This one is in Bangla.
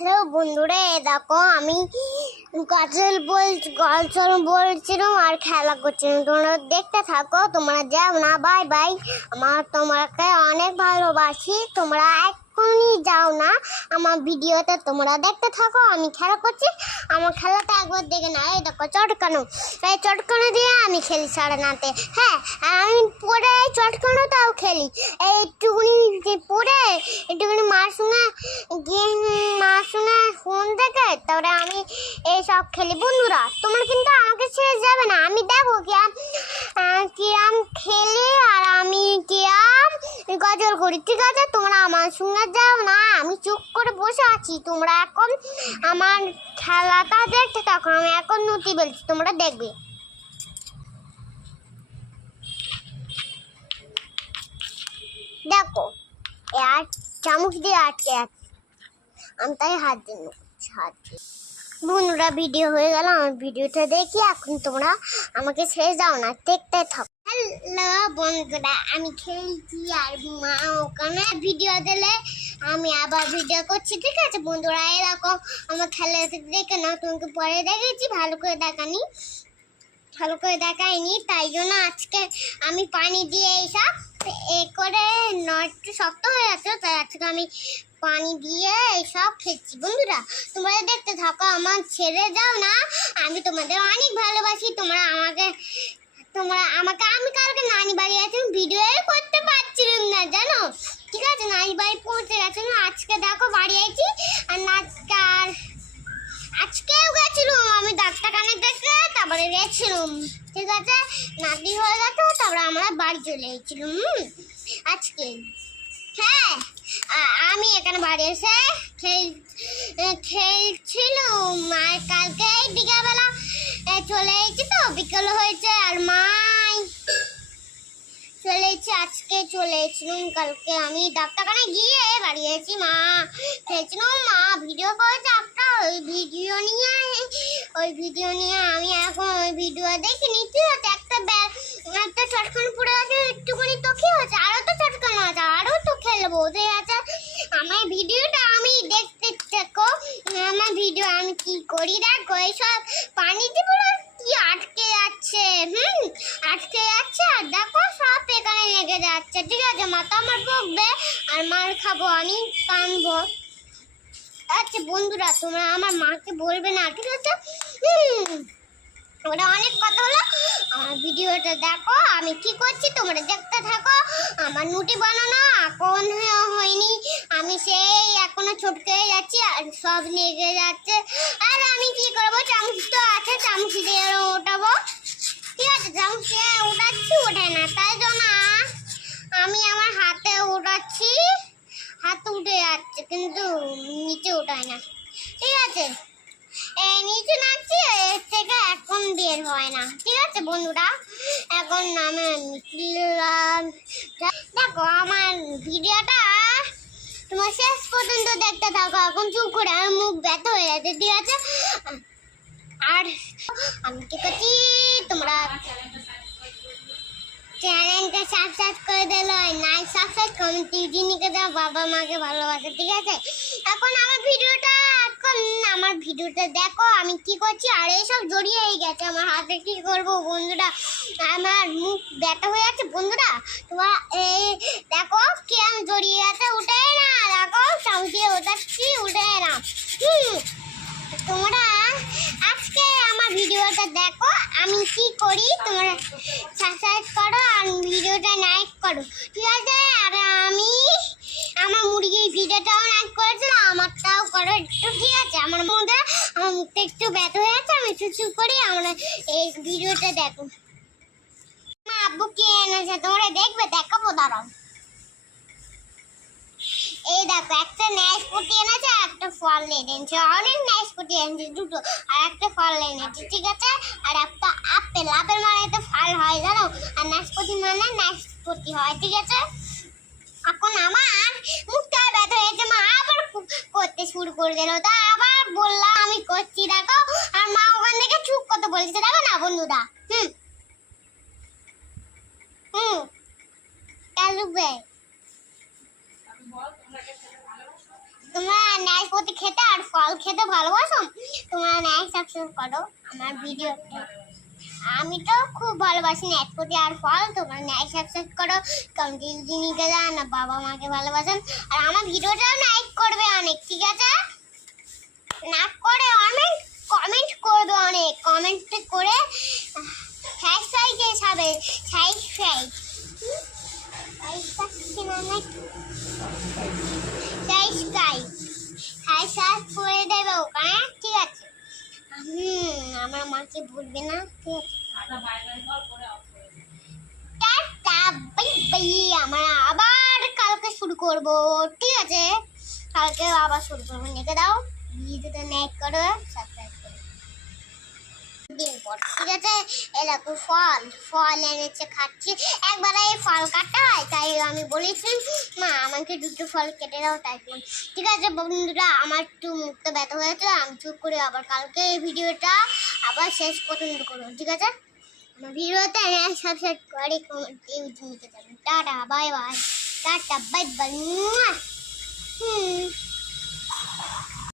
হ্যালো বন্ধুরা, দেখো আমি গল্প বলছিলাম আর খেলা করছিলাম। তোমরা দেখতে থাকো, তোমরা যাও না। Bye bye. তোমাকে অনেক ভালোবাসি। তোমরা এখনই যাও না আমার ভিডিওতে, তোমরা দেখতে থাকো। আমি খেলা করছি, আমার খেলাটা একবার দেখে না। এই দেখো চটকানো, এই চটকানো দিয়ে আমি খেলি সারা নাতে। হ্যাঁ, আমি পরে চটকানোটাও খেলি। এইটুকুনি পরে একটুখানি মার সঙ্গে ফোন দেখে তারপরে আমি এইসব খেলি। বন্ধুরা, তোমরা কিন্তু আমাকে ছেড়ে যাবে না। আমি দেখো কিরাম খেলি আর আমি কিরাম গজল করি। ঠিক আছে, তোমরা আমার সঙ্গে যাও না। আমি চুপ করে বসে আছি, তোমরা এখন আমার খেলাটা দেখতে থাকো। আমি এখন নতি বলছি, তোমরা দেখবে। দেখো আর চামচ দিয়ে আটকে আছে, আমি তাই হাত দিন। বন্ধুরা, ভিডিও হয়ে গেল। আমার ভিডিওটা দেখি, এখন তোমরা আমাকে ছেড়ে যাও না, দেখতে থাকো। হ্যালো বন্ধুরা, আমি খেলছি আর মা ওখানে ভিডিও দিলে আমি আবার ভিডিও করছি। ঠিক আছে বন্ধুরা, এরকম আমার খেলা দেখে না, তোমাকে পরে দেখেছি, ভালো করে দেখাইনি। তাই জন্য আজকে আমি পানি দিয়ে এইসব করে একটু শক্ত হয়ে আছে, তাই আজকে আমি পানি দিয়ে এইসব খেয়েছি। বন্ধুরা, তোমরা দেখতে থাকো, আমার ছেড়ে যাও না। আমি তোমাদের অনেক ভালোবাসি। আমি কালকে নানি বাড়ি আছি, ভিডিও করতে পারছিলাম না, জানো। ঠিক আছে, নানি বাড়ি পৌঁছে গেছে। আজকে দেখো বাড়ি আছি আর আজকেও গেছিলাম আমি ডাক্তারখানে দেখে, তারপরে গেছিলাম। ঠিক আছে, নাতি হয়ে গেছে, তারপরে আমরা বাড়ি চলে এসেছিলাম আজকে। হ্যাঁ, আমি এখানে বাড়ি এসে খেলছিলাম। আর কালকে বিকেলবেলা চলে এসেছি, তো বিকেল হয়েছে আর মাই চলে এসেছি। আজকে চলে এসেছিলাম, কালকে আমি ডাক্তারখানে গিয়ে বাড়ি এসেছি। মা খেয়েছিলাম, মা ভিডিও করেছে একটা, ওই ভিডিও নিয়ে আমি এখন ওই ভিডিও দেখিনি। ঠিক আছে, একটা চটকানো পড়ে আছে, একটুখানি তো কি হয়েছে, আরো তো চটকানো আছে, আরো তো খেলবো। ঠিক আছে, আমার ভিডিওটা আমি দেখতে থাকো। আমার ভিডিও আমি কি করি দেখো। এইসব পানি দিব কি আটকে যাচ্ছে, আটকে যাচ্ছে। আর দেখো সব এখানে লেগে যাচ্ছে। ঠিক আছে, মাথা আমার বকবে আর মার খাবো, আমি কানবো। আচ্ছা বন্ধুরা, তোমরা আমার মাকে বলবে না। ঠিক আছে, ওটা অনেক কথা হলো। আমার ভিডিওটা দেখো, আমি কি করছি তোমরা দেখতে থাকো। আমার নুটি বানানো এখন হয়নি, আমি সেই এখনো ছোটকে যাচ্ছি আর সব লেগে যাচ্ছে। আর আমি কি করবো, চামচ তো আছে, চামচ দিয়ে ওঠাবো। ঠিক আছে, চামচ দিয়ে উঠাচ্ছি, ওঠে না, তাই জন্য আমি আমার হাতে উঠাচ্ছি, হাত উঠে যাচ্ছে কিন্তু নিচে ওঠায় না। ঠিক আছে, নিচে নাচছি, এর থেকে এখন বের হয় না। ঠিক আছে বন্ধুরা, এখন আমি দেখো আমার ভিডিওটা তোমার শেষ পর্যন্ত দেখতে থাকো। এখন চুপ করে, আমার মুখ ব্যথা হয়ে যাচ্ছে। ঠিক আছে, আর আমি কি করছি, তোমরা চ্যানেলটা সাবস্ক্রাইব করে দিল, নাই সাবস্ক্রাইব করুন, টিউটিনিকে দাও, বাবা মাকে ভালোবাসে। ঠিক আছে, এখন আমার ভিডিওটা দেখো আমি কি করছি। আর এইসব জড়িয়ে গেছে আমার হাতে, কি করবো বন্ধুরা, আমার মুখ ব্যথা হয়ে যাচ্ছে। বন্ধুরা, তোমরা এই দেখো কি আমি জড়িয়ে গেছে, উঠে না। দেখো সাউন্ডিয়ে ওঠাচ্ছি, উঠে না। তোমরা আজকে আমার ভিডিওটা দেখো, আমি কি করি। তোমরা সাবস্ক্রাইব করো আর ভিডিওটা লাইক করো। ঠিক আছে, আর আমি আমার মুরগির ভিডিওটাও লাইক করেছিল, আমারটাও করো একটু। ঠিক আছে, আমার মুখটা একটু ব্যথা হয়ে আছে, আমি চুপ করি। আমরা এই ভিডিওটা দেখো। আমার আব্বু কে এনেছে তোমরা দেখবে, দেখাবো, দাঁড়াও। এই দেখো, একটা নাশপাতি এনেছে, একটা ফল এনেছে, অনেক নাশপাতি এনেছে, দুটো, আর একটা ফল এনেছে। ঠিক আছে, আর একটা আপেল মানে তো ফল হয়, জানো, আর নাশপাতি মানে নাশপাতি হয়। ঠিক আছে, এখন আমার মুখটা ব্যথা হয়েছে, মা আবার করতে শুরু করে দিল। তা আবার বললাম আমি করছি, দেখো। আর মা ওখান থেকে চুপ করতে বলছে, দেখো না বন্ধুরা। তোমরা নাশপাতি খেতে আর খেতে ভালোবাসো তোমরা লাইক সাবস্ক্রাইব করো আমার ভিডিওতে। আমি তো খুব ভালোবাসি নেট কোটি আর ফল, তোমরা লাইক সাবস্ক্রাইব করো। কমেন্টে যদি নিতে যান না বাবা মাকে ভালোবাসেন আর আমার ভিডিওটাও লাইক করবে অনেক, ঠিক আছে? না করে অনেক কমেন্ট করবে, অনেক কমেন্ট করে হ্যাশট্যাগ হিসাবে সাবস্ক্রাইব করে দেবে ওখানে, ঠিক আছে? আমার মাকে বলবে না, ঠিক আছে? Tata bye bye. আমরা আবার কালকে শুরু করব, ঠিক আছে? কালকে আবার শুরু করবো। লিখে দাও, ভিডিওটা লাইক করো, সাবস্ক্রাইব করো। দিন পর, ঠিক আছে? এরকম ফল এনেছে খাচ্ছি। একবার এই ফল কাটা হয়, তাই আমি বলেছি মা আমাকে দুটো ফল কেটে দাও, তাই ঠিক আছে বন্ধুরা। আমার একটু মুখটা ব্যথা হয়েছে, আমি চুপ করে আবার কালকে এই ভিডিওটা আবার শেষ পর্যন্ত করবো, ঠিক আছে? আমার ভিডিওতে সাবস্ক্রাইব করে কমেন্ট নিতে যাবেন। Tata bye bye, tata bye bye.